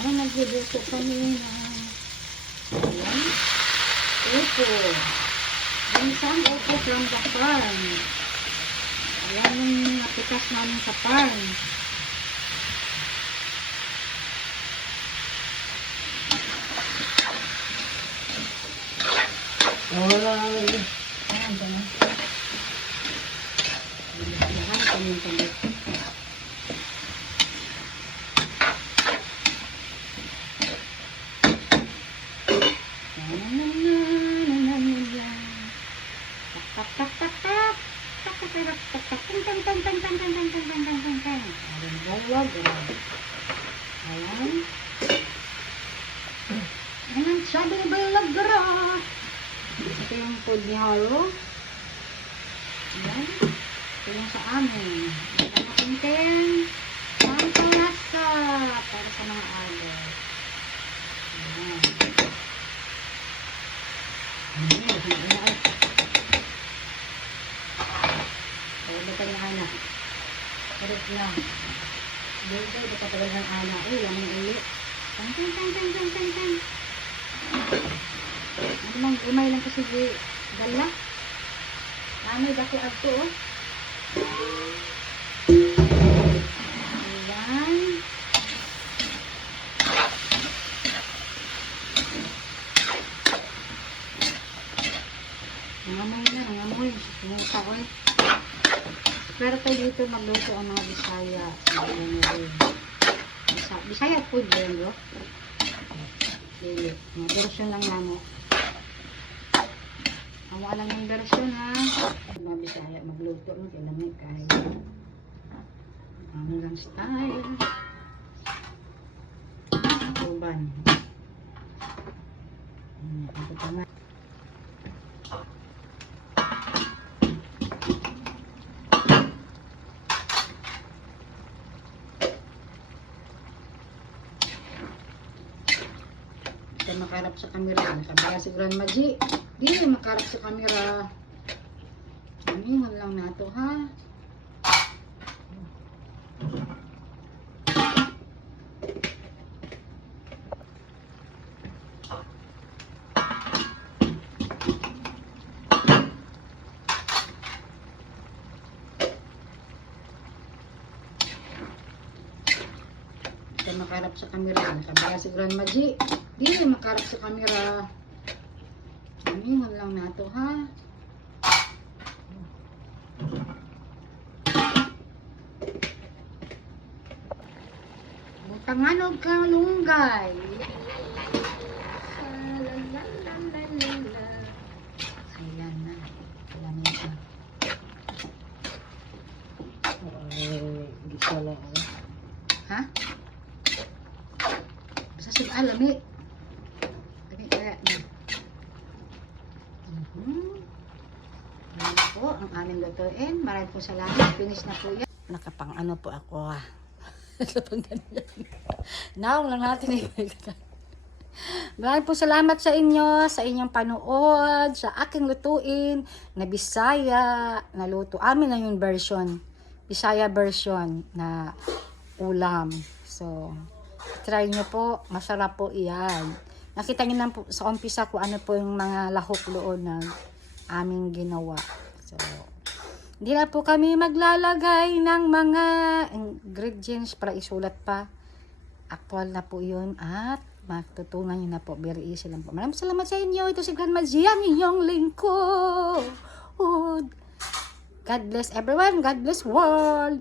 Ayan, nagluto kami ng ayan, upo. Minsan upo from the farm. Ayan yung napitas namin sa farm. Ayan, dyan. Lahat kami kami. Ayan. Ayan, sabi ni Balagara. Ito yung food ni Haro. Ayan. Ito yung sa amin. Ito na kintin. Sampang lasa. Para sa mga agos. Ayan. Ayan. Pwede ka yung anak. Harap na. Dito, di ka tagal ng anak. Lamang uli. Tang. Ano lang, umay lang kasi dala. Nanay dako agto, oh. Ayan. Nangamoy. Sumuta, oh. Pero tayo dito magluto ang mga Bisaya. Bisaya food ba yun, bro? Dili. Mga version lang namo. Ang alam yung version, ha? Mga Bisaya magluto mo. Kailangan kayo. Ang lang style. Tuban. Ito tama. Makarap sa camera. Nakabaya si Grandma G. Di makarap sa camera. Amihan lang nato, ha? Makarap sa camera. Nakabaya si Grandma G. Di makarap sa camera. Amihan lang nato, ha? Tanganog ka lunggay. Ayan na. Alam mo siya. Gisa lang. Ha? Basta sila alami. Lagi kaya na. Ayan po ang aming lutuin. Maraming po salamat. Finish na po yan. Nakapang ano po ako, ha? Nakapang ganyan. Now lang natin maraming po salamat sa inyo, sa inyong panood, sa aking lutuin na Bisaya na luto. Amin na yung version. Bisaya version na ulam. So, try nyo po. Masarap po iyan. Nakita nyo na po sa umpisa ko ano po yung mga lahok doon na aming ginawa. So, hindi na po kami maglalagay ng mga ingredients para isulat pa. Actual na po yun at matutunan nyo na po. Very easy lang po. Maraming salamat sa inyo. Ito si Grandma G, ang inyong lingkod. God bless everyone. God bless world.